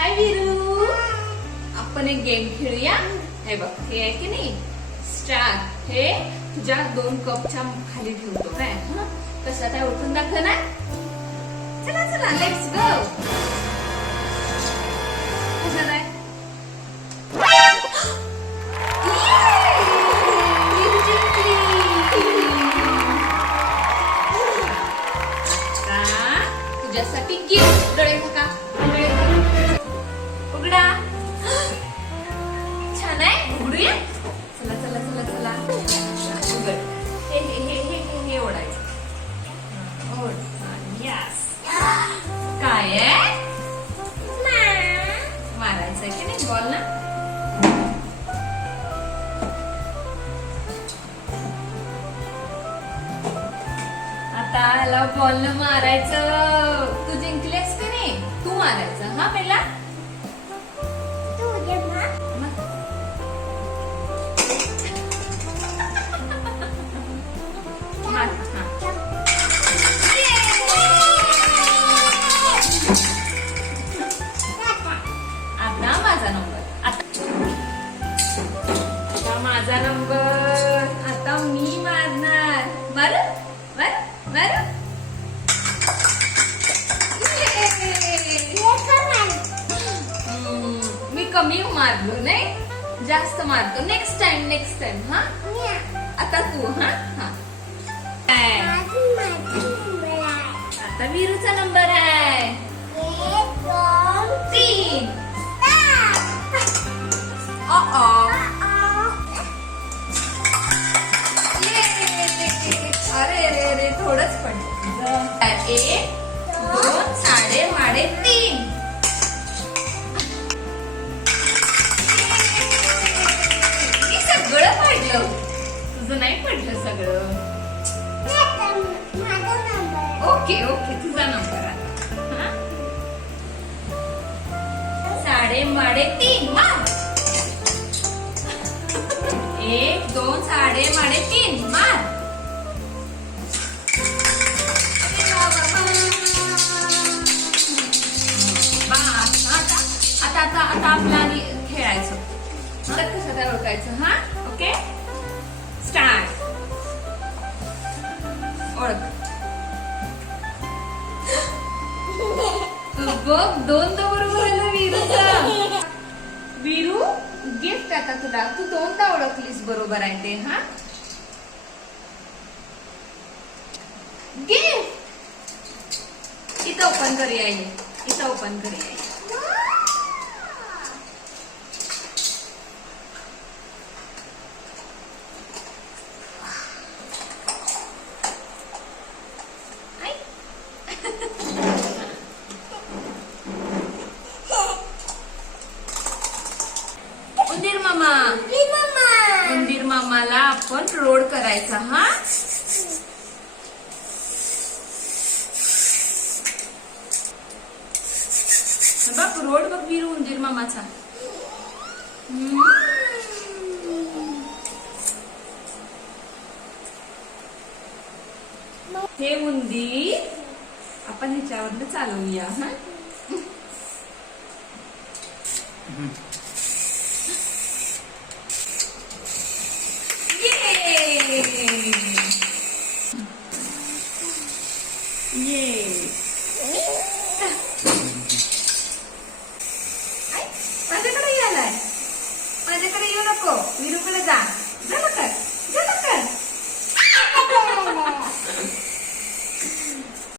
हाय वीरू, आपण एक गेम खेळूया. हे बघ, हे आहे की नाही स्टार, हे तुझ्या 2 कपच्या खाली ठेवतो काय. कशात आहे उठून दाखव ना. चला चला लेट्स गो. कशात आहे? तुझ्यासाठी गिफ्ट. डोळे झाका, डोळे उघडा. छान आहे, उघडूया. चला चला चला चला उघड. हे हे हे हे हे हे ओढायचं. ओढ. यस. काय आहे? मारायचं आहे की नाही बॉल ना. आता ह्याला बॉल न मारायचं. तू जिंकलेस की नाही, तू मारायचं. हा पहिला आता माझा नंबर. आता माझा नंबर. आता मी मारणार. मार मार मार. मी कमी मारलो नाही, जास्त मारतो. Next time. हा आता तू. हा हा आता वीरूचा नंबर आहे 1 2 3. अरे रे रे, थोडंच पडलं. 1 2 साडे माडे 3. मी सगळं पडलं, तुझं नाही पडलं सगळं. ओके ओके, तुझा नंबर आता. साडे माडे 3 मार. 1 2 साडे माडे 3 मार. आता आता आता आपला खेळायचं. कसं काय ओळखायचं. हा ओके स्टार्ट. ओळख. बघ 2 बरोबर आलं वीरूचा. वीरू गिफ्ट आता तुला. तू 2दा ओळखलीस बरोबर आहे ते. हा गिफ्ट इथं ओपन करूया. इथं ओपन करूया. उंदीर मामाला आपण रोड करायचा. हा बघ रोड बघ वीरू उंदीर मामाचा. हे उंदीर आपण ह्याच्यावरनं चालवूया. हा माझ्याकडे यायलाय. माझ्याकडे येऊ नको, वीरूकडे